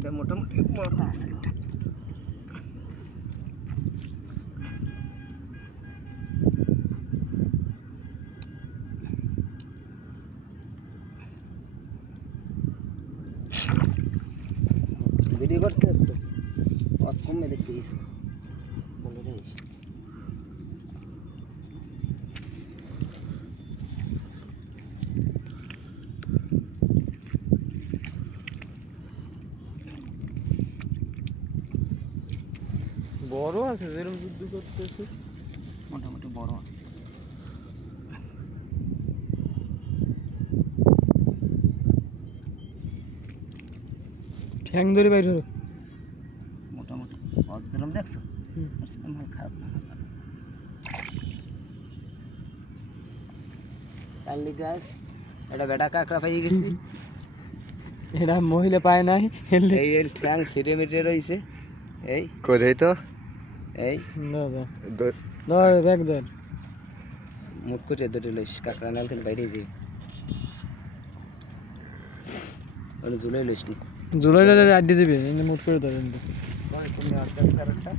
এটা মোটামুটি বড় আছে একটা। ভিডিও করতে আসতো অত কমে দেখতে গেছে বলে রে বড় আছে যেরকম যুদ্ধ করতেছে মোটামুটি বড় আছে। ঠ্যাং ধরে বাইরে মোটামুটি অজরম দেখছো মাল খারাপ না কালি গাছ এটা বেটা কাঁকড়া পাই গেছি। এটা মহিলা পায় নাই এই এর ঠ্যাং ছিঁড়ে মিটে রয়েছে এই কোথায় তো এই দাদা ধর দেখ ধর মুখ করে ধরে লইস কাঁকড়া নাল কিন্তু বাইরে যাই ওটা ঝুলে লইস নি জুলাই আড্ডি যাবে মুট করে ধরেন তুমি আর একটা